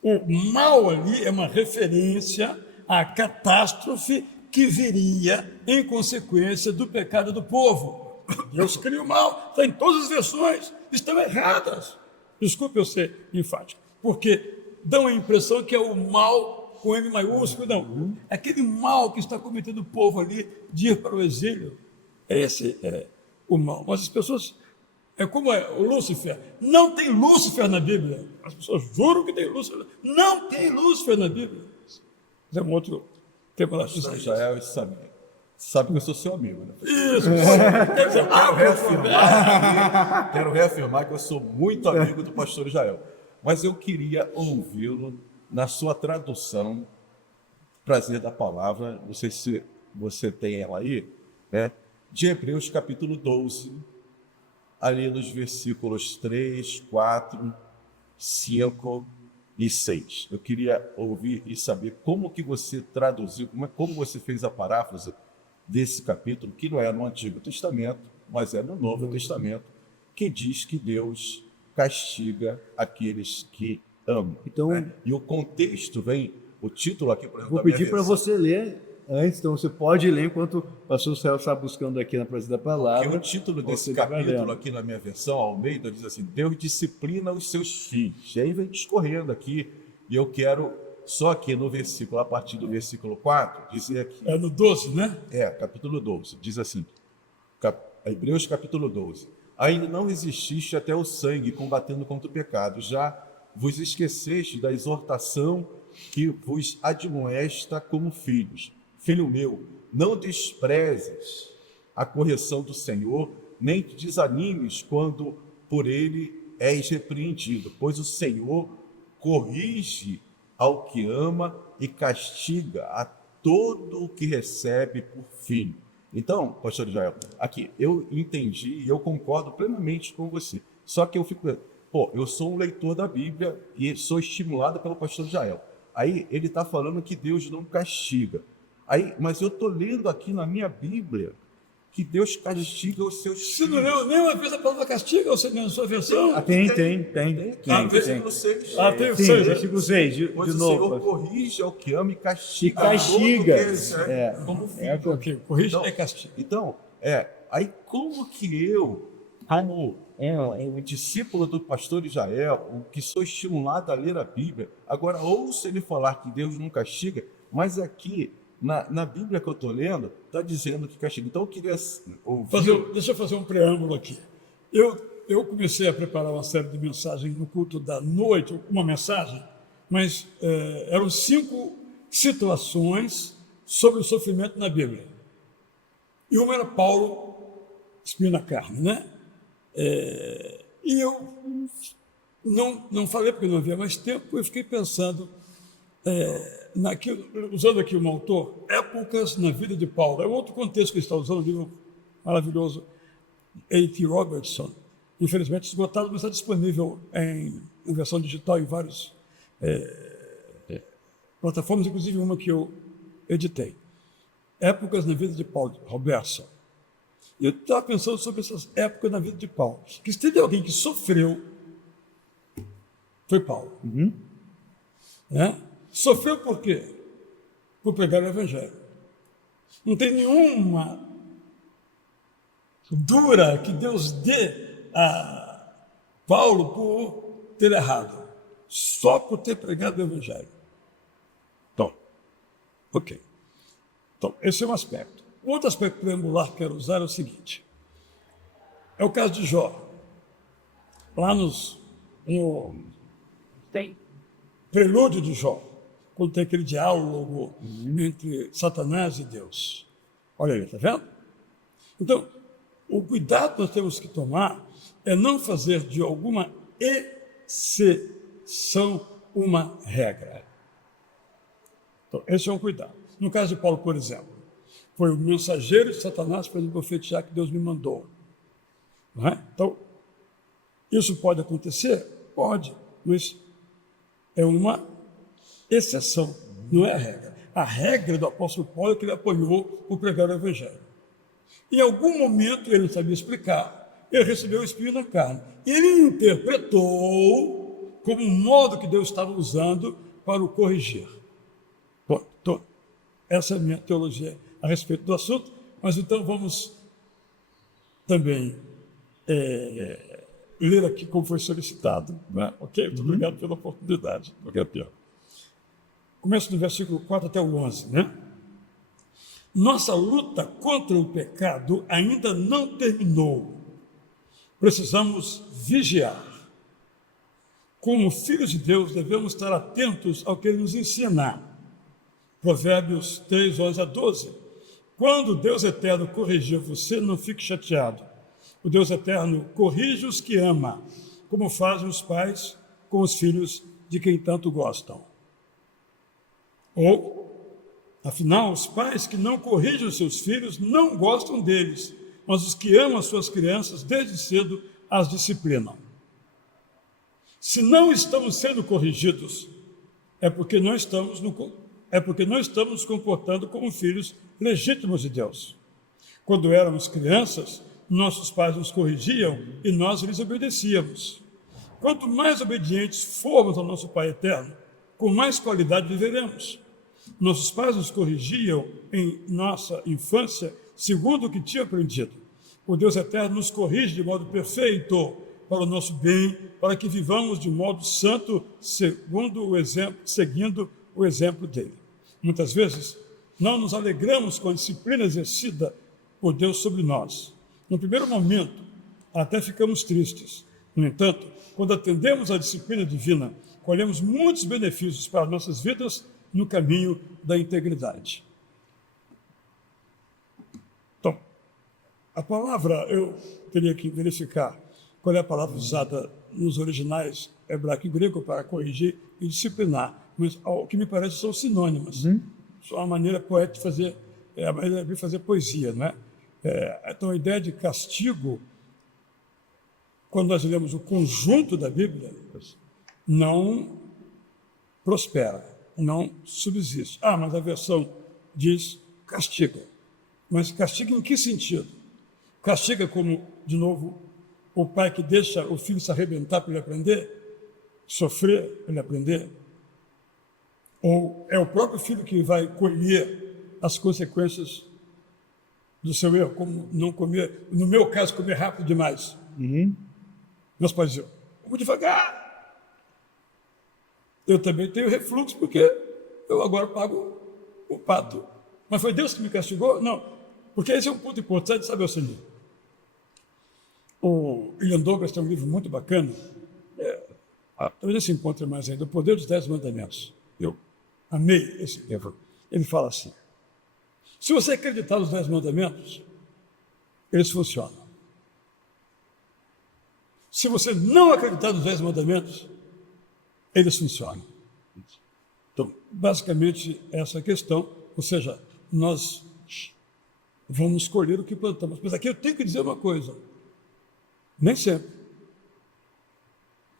O mal ali é uma referência à catástrofe que viria em consequência do pecado do povo. Deus cria o mal, está em todas as versões, estão erradas. Desculpe eu ser enfático, porque dão a impressão que é o mal com M maiúsculo, não. Aquele mal que está cometendo o povo ali de ir para o exílio, esse é o mal. Mas as pessoas É como o Lúcifer. Não tem Lúcifer na Bíblia. As pessoas juram que tem Lúcifer. Não tem Lúcifer na Bíblia. Isso é um outro tema da Pastor Jael e Samir. Sabe que eu sou seu amigo, né? Isso. Quer dizer, Quero reafirmar que eu sou muito amigo do pastor Jael. Mas eu queria ouvi-lo na sua tradução, prazer da palavra, não sei se você tem ela aí, né? De Hebreus capítulo 12, ali nos versículos 3, 4, 5 e 6. Eu queria ouvir e saber como que você traduziu, como você fez a paráfrase desse capítulo, que não é no Antigo Testamento, mas é no Novo Testamento, que diz que Deus castiga aqueles que amam. Então, né? E o contexto vem, o título aqui, por exemplo, vou pedir para você ler antes, então você pode ler enquanto o pastor Céu está buscando aqui na presença da palavra. Porque o título desse capítulo aqui na minha versão, Almeida, diz assim: Deus disciplina os seus filhos. E aí vem discorrendo aqui, e eu quero só aqui no versículo, a partir do versículo 4, dizer aqui. É no 12, né? Capítulo 12, diz assim, Hebreus capítulo 12. Ainda não resististe até o sangue, combatendo contra o pecado, já vos esqueceste da exortação que vos admoesta como filhos. Filho meu, não desprezes a correção do Senhor, nem te desanimes quando por ele és repreendido, pois o Senhor corrige ao que ama e castiga a todo o que recebe por filho. Então, pastor Jael, aqui, eu entendi e eu concordo plenamente com você. Só que eu fico, eu sou um leitor da Bíblia e sou estimulado pelo pastor Jael. Aí ele está falando que Deus não castiga. Mas eu estou lendo aqui na minha Bíblia que Deus castiga os seus Você filhos. não leu nenhuma vez a palavra castiga, você leu na sua versão? Tem. Versículo 6. Tem o Sim, 6, versículo 6, de Pois o novo. Senhor corrige ao que ama e castiga. E castiga. todo que recebe como filho. Ok, corrige Então, é castigo. Então, aí como que eu, como discípulo do pastor Israel, o que sou estimulado a ler a Bíblia, agora ouço ele falar que Deus não castiga, mas aqui, na Bíblia que eu estou lendo, está dizendo que castiga. Então eu queria ouvir... Deixa eu fazer um preâmbulo aqui. Eu comecei a preparar uma série de mensagens no culto da noite, uma mensagem, mas eram 5 situações sobre o sofrimento na Bíblia. E uma era Paulo, espinho na carne, né? E eu não falei porque não havia mais tempo, eu fiquei pensando, usando aqui um autor, épocas na vida de Paulo. É outro contexto que ele está usando, um livro maravilhoso, A.T. Robertson. Infelizmente esgotado, mas está disponível em versão digital em várias plataformas, inclusive uma que eu editei. Épocas na vida de Paulo, Robertson. E eu estava pensando sobre essas épocas na vida de Paulo. Que se teve alguém que sofreu, foi Paulo. Né? Sofreu por quê? Por pregar o Evangelho. Não tem nenhuma dura que Deus dê a Paulo por ter errado, só por ter pregado o Evangelho. Então, ok. Então, esse é um aspecto. Outro aspecto preambular que quero usar é o seguinte. É o caso de Jó. Lá no prelúdio de Jó, quando tem aquele diálogo entre Satanás e Deus. Olha aí, está vendo? Então, o cuidado que nós temos que tomar é não fazer de alguma exceção uma regra. Então, esse é um cuidado. No caso de Paulo, por exemplo, foi o mensageiro de Satanás para profetizar que Deus me mandou. Não é? Então, isso pode acontecer? Pode, mas é uma exceção, não é a regra. A regra do apóstolo Paulo é que ele apoiou o pregar o Evangelho. Em algum momento ele não sabia explicar, ele recebeu o espinho na carne. E ele interpretou como um modo que Deus estava usando para o corrigir. Bom, então, essa é a minha teologia a respeito do assunto, mas então vamos também ler aqui como foi solicitado. Né? Ok? Muito obrigado pela oportunidade. Começo do versículo 4 até o 11, né? Nossa luta contra o pecado ainda não terminou. precisamos vigiar. Como filhos de Deus, devemos estar atentos ao que Ele nos ensina. Provérbios 3, 11 a 12. Quando Deus Eterno corrigir você, não fique chateado. O Deus Eterno corrige os que ama, como fazem os pais com os filhos de quem tanto gostam. Ou, afinal, os pais que não corrigem os seus filhos não gostam deles, mas os que amam as suas crianças desde cedo as disciplinam. Se não estamos sendo corrigidos, é porque não estamos nos comportando como filhos legítimos de Deus. Quando éramos crianças, nossos pais nos corrigiam e nós lhes obedecíamos. Quanto mais obedientes formos ao nosso Pai Eterno, com mais qualidade viveremos. Nossos pais nos corrigiam em nossa infância segundo o que tinham aprendido. O Deus Eterno nos corrige de modo perfeito para o nosso bem, para que vivamos de modo santo, seguindo o exemplo dele. Muitas vezes, não nos alegramos com a disciplina exercida por Deus sobre nós. No primeiro momento, até ficamos tristes. No entanto, quando atendemos à disciplina divina, colhemos muitos benefícios para nossas vidas no caminho da integridade. Então, a palavra, eu teria que verificar qual é a palavra usada nos originais hebraico e grego para corrigir e disciplinar, mas o que me parece são sinônimas. Só uma maneira poética de fazer, a maneira de fazer poesia, não é? Então, a ideia de castigo, quando nós lemos o conjunto da Bíblia, não prospera, não subsiste. Mas a versão diz castiga. Mas castiga em que sentido? Castiga como, de novo, o pai que deixa o filho se arrebentar para ele aprender, sofrer para ele aprender? Ou é o próprio filho que vai colher as consequências do seu erro, como não comer, no meu caso, comer rápido demais. Meus pais diziam, vou devagar. Eu também tenho refluxo, porque eu agora pago o pato. Mas foi Deus que me castigou? Não, porque esse é um ponto importante, sabe, Alcine? O William Douglas tem um livro muito bacana, talvez você encontre mais ainda, O Poder dos 10 Mandamentos. Eu amei esse livro. Ele fala assim, se você acreditar nos 10 mandamentos, eles funcionam. Se você não acreditar nos 10 mandamentos, eles funcionam. Então, basicamente, essa é a questão, ou seja, nós vamos escolher o que plantamos. Mas aqui eu tenho que dizer uma coisa, nem sempre.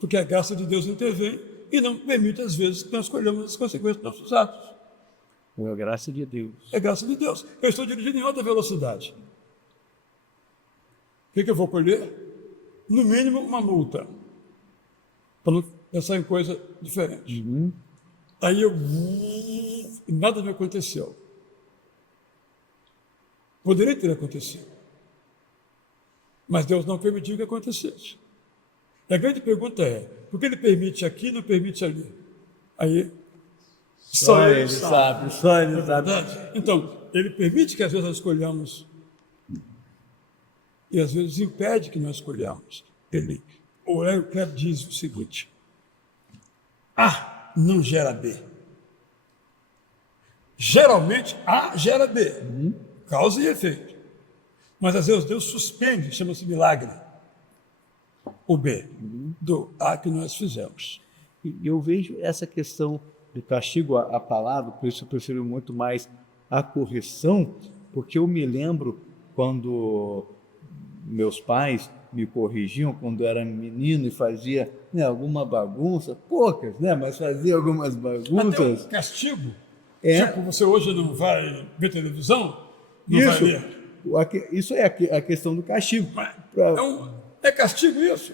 Porque a graça de Deus intervém e não permite, às vezes, que nós escolhamos as consequências dos nossos atos. É a graça de Deus. É graça de Deus. Eu estou dirigindo em alta velocidade. O que eu vou colher? No mínimo, uma multa. Para não pensar em coisa diferente. Aí e nada me aconteceu. Poderia ter acontecido. Mas Deus não permitiu que acontecesse. E a grande pergunta é, por que Ele permite aqui e não permite ali? Aí, só Ele sabe. Só Ele sabe. Então, Ele permite que às vezes nós escolhamos e às vezes impede que nós escolhamos. O Léo Kleber diz o seguinte, A não gera B. Geralmente, A gera B. Causa e efeito. Mas às vezes Deus suspende, chama-se milagre, o B, do A que nós fizemos. E eu vejo essa questão do castigo, a palavra, por isso eu prefiro muito mais a correção, porque eu me lembro quando meus pais me corrigiam, quando eu era menino e fazia alguma bagunça, poucas, mas fazia algumas bagunças. Até um castigo. Tipo, você hoje não vai ver televisão? Não isso, vai ver. Isso é a questão do castigo. É castigo isso?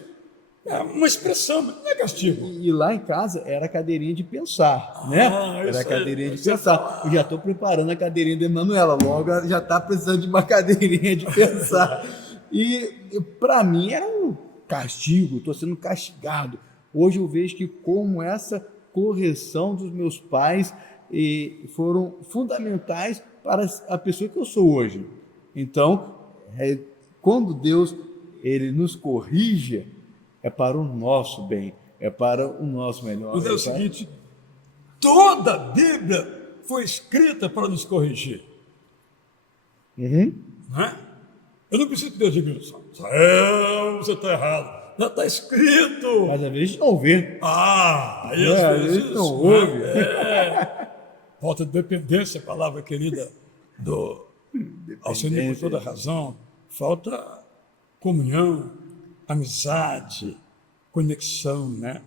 É uma expressão, mas não é castigo. E lá em casa era a cadeirinha de pensar, né? Era a cadeirinha de pensar. Eu já estou preparando a cadeirinha da Emanuela, logo ela já está precisando de uma cadeirinha de pensar. E para mim era um castigo, estou sendo castigado. Hoje eu vejo que como essa correção dos meus pais foram fundamentais para a pessoa que eu sou hoje. Então, quando Deus ele nos corrige, é para o nosso bem, é para o nosso melhor. Mas é o seguinte, toda a Bíblia foi escrita para nos corrigir. Uhum. Não é? Eu não preciso que Deus diga isso. Você está errado. Já está escrito. Mas às vezes não vê. Aí às vezes não ouve. Falta de dependência, palavra querida do Alcine por toda razão. Falta comunhão, amizade, conexão, né?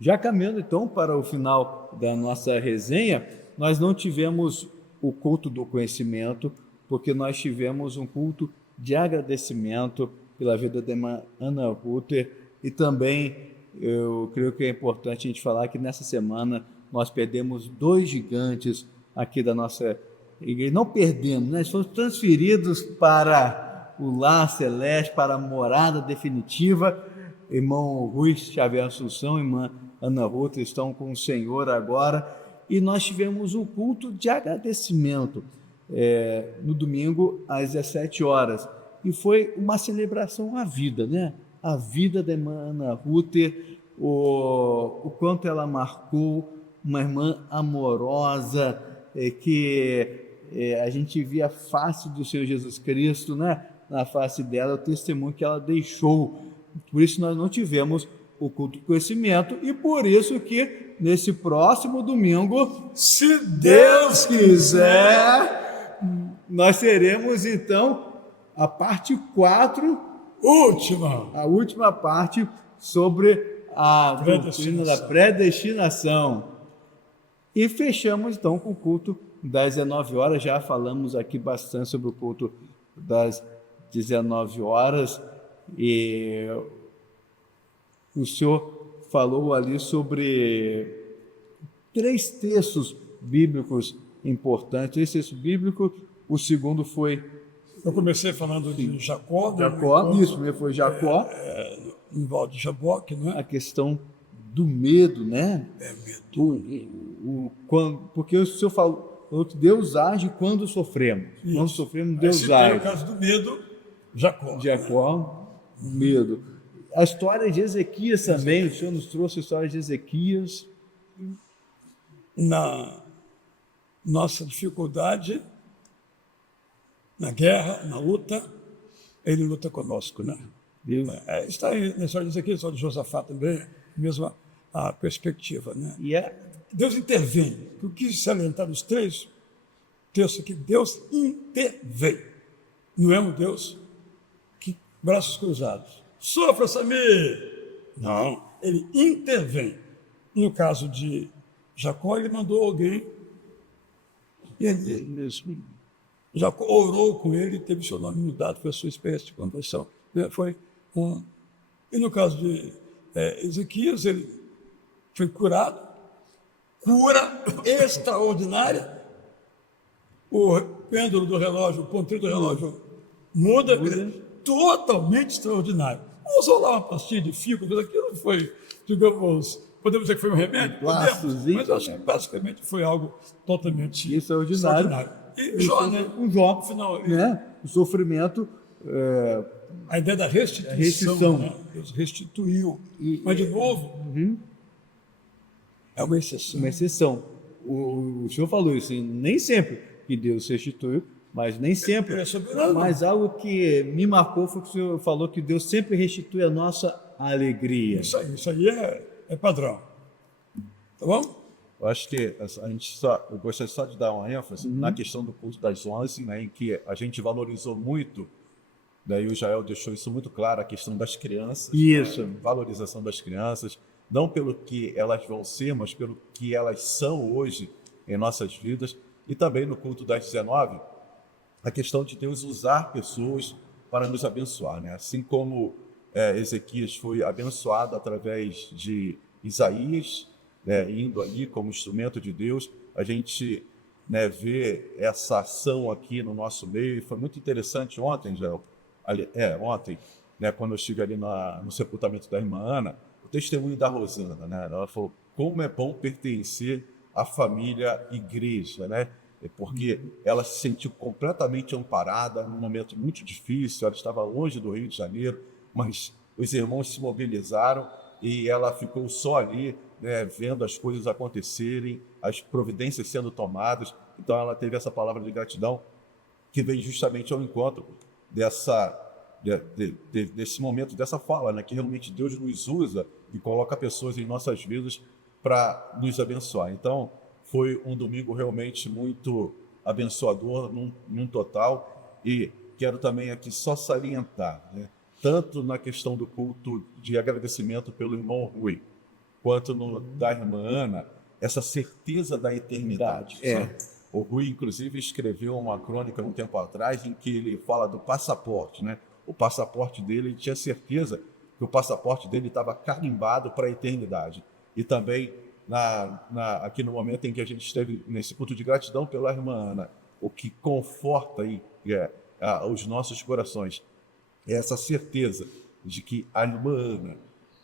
Já caminhando então para o final da nossa resenha, nós não tivemos o culto do conhecimento, porque nós tivemos um culto de agradecimento pela vida da irmã Ana Ruther, e também eu creio que é importante a gente falar que nessa semana nós perdemos 2 gigantes aqui da nossa igreja. Não perdemos, né? Fomos transferidos para o lar celeste, para a morada definitiva. Irmão Rui Xavier Assunção, irmã Ana Ruther estão com o Senhor agora, e nós tivemos um culto de agradecimento no domingo às 17 horas, e foi uma celebração à vida, né? A vida da irmã Ana Ruther, o quanto ela marcou, uma irmã amorosa, que a gente via a face do Senhor Jesus Cristo, né? Na face dela, o testemunho que ela deixou. Por isso nós não tivemos o culto do conhecimento, e por isso que nesse próximo domingo, se Deus quiser, nós teremos então a parte 4, a última parte sobre a doutrina da predestinação. E fechamos então com o culto das 19 horas. Já falamos aqui bastante sobre o culto das 19 horas, e o senhor falou ali sobre 3 textos bíblicos importantes. 3 textos bíblicos, o segundo foi... Eu comecei falando de Jacó. Isso, primeiro foi Jacó. Em Val de Jaboque, não é? A questão do medo, né? Medo. Porque o senhor falou que Deus age quando sofremos. Isso. Quando sofremos, Deus age. Tem o caso do medo, Jacó. Medo. A história de Ezequias também, o senhor nos trouxe a história de Ezequias. Na nossa dificuldade, na guerra, na luta, ele luta conosco, né? Está aí na história de Ezequias, a história de Josafá também, mesma a perspectiva, né? Deus intervém. Eu quis salientar nos 3 textos aqui, Deus intervém. Não é um Deus que braços cruzados. Sofra, Samir! Não, ele intervém. No caso de Jacó, ele mandou alguém, e ele Jacó orou com ele e teve seu nome mudado, foi a sua experiência de conversão. E no caso de Ezequias, ele foi curado, cura extraordinária, o pêndulo do relógio, o ponteiro do relógio muda. Totalmente extraordinário. Usou lá uma pastilha de figo, mas aquilo foi, digamos, podemos dizer que foi um remédio? Podemos, mas acho que basicamente foi algo totalmente extraordinário. E Jó, né? O Jó, final, né? O sofrimento... A ideia da restituição. Né? Deus restituiu. Mas, de novo, é uma exceção. Uma exceção. O senhor falou isso, nem sempre que Deus restituiu, mas nem sempre. Mas algo que me marcou foi que o senhor falou que Deus sempre restitui a nossa alegria. Isso aí é padrão. Tá bom? Eu acho que eu gostaria só de dar uma ênfase na questão do culto das 11, né, em que a gente valorizou muito, daí o Jael deixou isso muito claro, a questão das crianças. Isso. Valorização das crianças, não pelo que elas vão ser, mas pelo que elas são hoje em nossas vidas. E também no culto das 19, a questão de Deus usar pessoas para nos abençoar, né? Assim como Ezequias foi abençoado através de Isaías, indo ali como instrumento de Deus, a gente vê essa ação aqui no nosso meio. E foi muito interessante ontem, quando eu estive ali no sepultamento da irmã Ana, o testemunho da Rosana, né? Ela falou como é bom pertencer à família igreja, né? Porque ela se sentiu completamente amparada num momento muito difícil. Ela estava longe do Rio de Janeiro, mas os irmãos se mobilizaram e ela ficou só ali, né, vendo as coisas acontecerem, as providências sendo tomadas. Então ela teve essa palavra de gratidão que vem justamente ao encontro desse momento, dessa fala, né, que realmente Deus nos usa e coloca pessoas em nossas vidas para nos abençoar. Então foi um domingo realmente muito abençoador, num total, e quero também aqui só salientar, né, tanto na questão do culto de agradecimento pelo irmão Rui, quanto no da irmã Ana, essa certeza da eternidade. Sabe? O Rui, inclusive, escreveu uma crônica um tempo atrás em que ele fala do passaporte, né? O passaporte dele, ele tinha certeza que o passaporte dele estava carimbado para a eternidade. E também, aqui no momento em que a gente esteve nesse culto de gratidão pela irmã Ana, o que conforta os nossos corações é essa certeza de que a irmã Ana,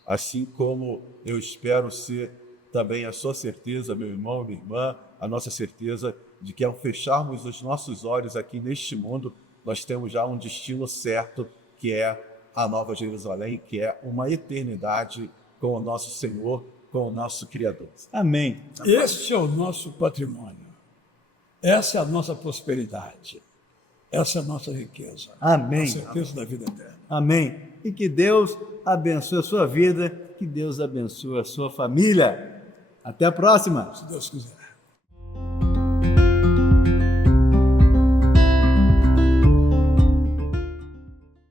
assim como eu espero ser também a sua certeza, meu irmão, minha irmã, a nossa certeza de que ao fecharmos os nossos olhos aqui neste mundo, nós temos já um destino certo, que é a Nova Jerusalém, que é uma eternidade com o nosso Senhor, com o nosso Criador. Amém. Este é o nosso patrimônio. Essa é a nossa prosperidade. Essa é a nossa riqueza. Amém. A certeza da vida eterna. Amém. E que Deus abençoe a sua vida, que Deus abençoe a sua família. Até a próxima. Se Deus quiser.